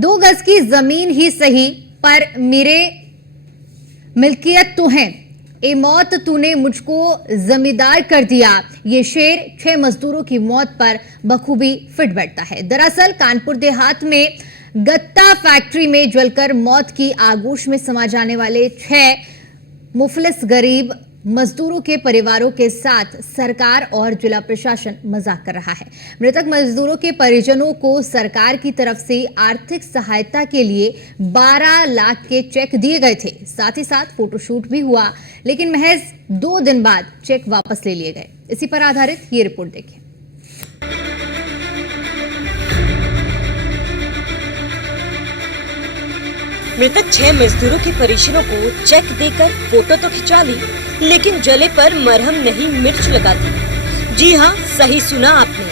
2 गज की जमीन ही सही पर मेरे मिल्कियत तो है, ए मौत तूने मुझको जमींदार कर दिया। ये शेर 6 मजदूरों की मौत पर बखूबी फिट बैठता है। दरअसल कानपुर देहात में गत्ता फैक्ट्री में जलकर मौत की आगोश में समा जाने वाले 6 मुफलिस गरीब मजदूरों के परिवारों के साथ सरकार और जिला प्रशासन मजाक कर रहा है। मृतक मजदूरों के परिजनों को सरकार की तरफ से आर्थिक सहायता के लिए 12 लाख के चेक दिए गए थे। साथ ही साथ फोटोशूट भी हुआ, लेकिन महज 2 दिन बाद चेक वापस ले लिए गए। इसी पर आधारित ये रिपोर्ट देखिए। मृतक 6 मजदूरों के परिजनों को चेक देकर फोटो तो खिंचा ली, लेकिन जले पर मरहम नहीं मिर्च लगा दी। जी हाँ, सही सुना आपने।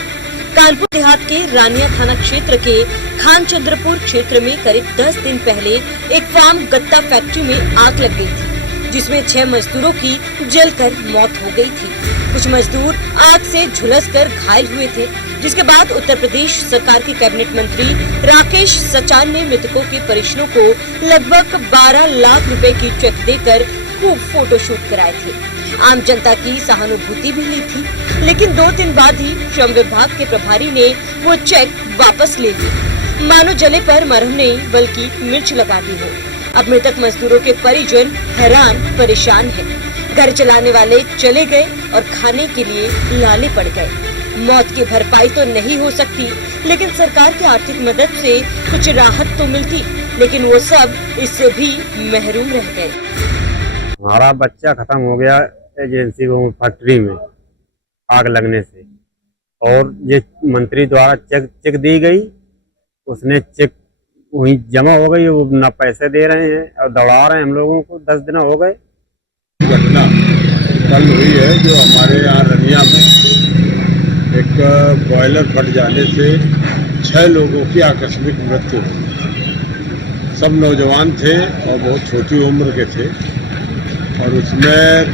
कानपुर देहात के रानिया थाना क्षेत्र के खानचंद्रपुर क्षेत्र में करीब 10 दिन पहले एक फार्म गत्ता फैक्ट्री में आग लग गई थी, जिसमें 6 मजदूरों की जलकर मौत हो गई थी। कुछ मजदूर आग से झुलसकर घायल हुए थे, जिसके बाद उत्तर प्रदेश सरकार के कैबिनेट मंत्री राकेश सचान ने मृतकों के परिजनों को लगभग 12 लाख रुपए की चेक देकर खूब फोटोशूट कराए थे। आम जनता की सहानुभूति भी ली थी, लेकिन 2 दिन बाद ही श्रम विभाग के प्रभारी ने वो चेक वापस ले ली। मानो जले पर मरहम नहीं बल्कि मिर्च लगा दी हो। अब मृतक मजदूरों के परिजन हैरान परेशान हैं। घर चलाने वाले चले गए और खाने के लिए लाले पड़ गए। मौत की भरपाई तो नहीं हो सकती, लेकिन सरकार की आर्थिक मदद से कुछ राहत तो मिलती, लेकिन वो सब इससे भी महरूम रह गए। हमारा बच्चा खत्म हो गया एजेंसी फैक्ट्री में आग लगने से, और ये मंत्री द्वारा चेक दी गई। उसने चेक वहीं जमा हो गई, वो ना पैसे दे रहे हैं और दौड़ा रहे हैं हम लोगों को। 10 दिन हो गए। घटना कल हुई है जो हमारे यहाँ रनिया में एक बॉयलर फट जाने से 6 लोगों की आकस्मिक मृत्यु हुई। सब नौजवान थे और बहुत छोटी उम्र के थे, और उसमें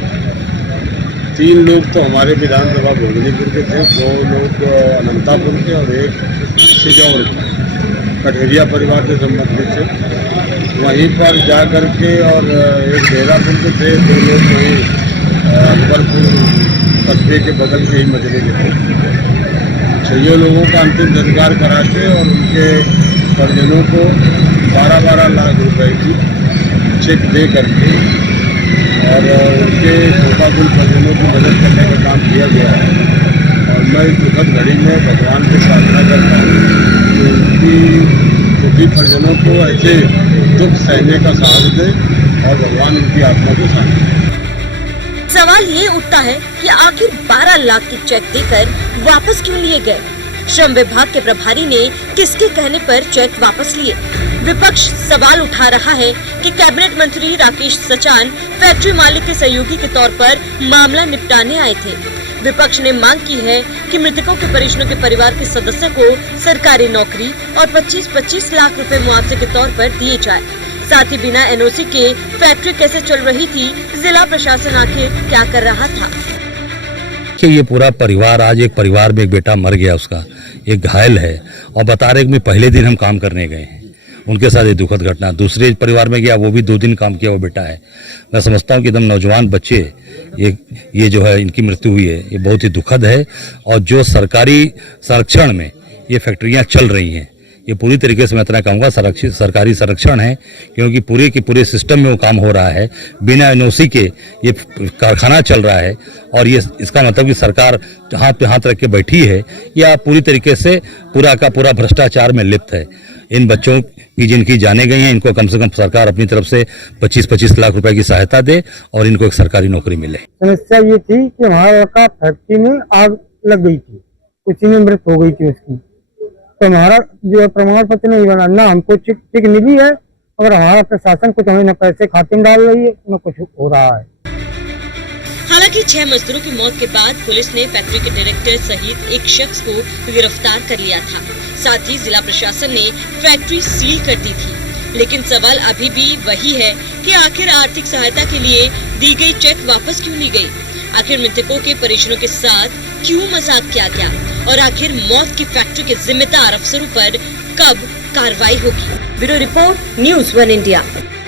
3 लोग तो हमारे विधानसभा भोजनीपुर के थे, 2 लोग अनंतापुर के और एक सिजौल कठेरिया परिवार से संबंधित थे। वहीं पर जा कर के और एक देहरापुर के थे, 2 लोग वहीं अकबरपुर कस्बे के बगल के ही मजरे के थे। 6 लोगों का अंतिम संस्कार करा के और उनके परिजनों को 12-12 लाख रुपए की चेक दे करके और उनके शोकाकुल परिजनों की मदद करने का काम किया गया है। और मैं इस दुखद घड़ी में भगवान से प्रार्थना करता हूँ कि उनकी दुखी परिजनों को ऐसे दुख सहने का साहस दे और भगवान उनकी आत्मा को शांति दे। सवाल ये उठता है कि आखिर 12 लाख की चेक देकर वापस क्यों लिए गए? श्रम विभाग के प्रभारी ने किसके कहने पर चेक वापस लिए? विपक्ष सवाल उठा रहा है कि कैबिनेट मंत्री राकेश सचान फैक्ट्री मालिक के सहयोगी के तौर पर मामला निपटाने आए थे। विपक्ष ने मांग की है कि मृतकों के परिजनों के परिवार के सदस्य को सरकारी नौकरी और 25-25 लाख रुपए मुआवजे के तौर पर दिए जाए। साथ ही बिना एनओसी के फैक्ट्री कैसे चल रही थी, जिला प्रशासन आखिर क्या कर रहा था? कि ये पूरा परिवार, आज एक परिवार में एक बेटा मर गया, उसका एक घायल है, और बता रहे कि पहले दिन हम काम करने गए हैं, उनके साथ ये दुखद घटना। दूसरे परिवार में गया, वो भी 2 दिन काम किया, वो बेटा है। मैं समझता हूँ कि एकदम नौजवान बच्चे ये जो है इनकी मृत्यु हुई है, ये बहुत ही दुखद है। और जो सरकारी संरक्षण में ये फैक्ट्रियाँ चल रही हैं, ये पूरी तरीके से मैं इतना कहूँगा सरकारी संरक्षण है, क्योंकि पूरे के पूरे सिस्टम में वो काम हो रहा है। बिना एनओसी के ये कारखाना चल रहा है, और ये इसका मतलब कि सरकार हाथ पे हाथ रख के बैठी है या पूरी तरीके से पूरा का पूरा भ्रष्टाचार में लिप्त है। इन बच्चों की जिनकी जाने गई हैं, इनको कम से कम सरकार अपनी तरफ से 25-25 लाख रुपए की सहायता दे और इनको एक सरकारी नौकरी मिले। समस्या ये थी कि हमारा लड़का फैक्ट्री में आग लग गई थी, उसी में मृत्यु हो गई थी उसकी। तो हमारा जो प्रमाण पत्र नहीं बना, ना हमको चेक मिली है, और हमारा प्रशासन कुछ हमें न पैसे खाते में डाल रही है, न कुछ हो रहा है। हालांकि 6 मजदूरों की मौत के बाद पुलिस ने फैक्ट्री के डायरेक्टर सहित एक शख्स को गिरफ्तार कर लिया था। साथ ही जिला प्रशासन ने फैक्ट्री सील कर दी थी। लेकिन सवाल अभी भी वही है कि आखिर आर्थिक सहायता के लिए दी गई चेक वापस क्यों ली गई? आखिर मृतकों के परिजनों के साथ क्यों मजाक किया गया? और आखिर मौत की फैक्ट्री के जिम्मेदार अफसरों पर कब कार्रवाई होगी। Bureau report, news 1 India.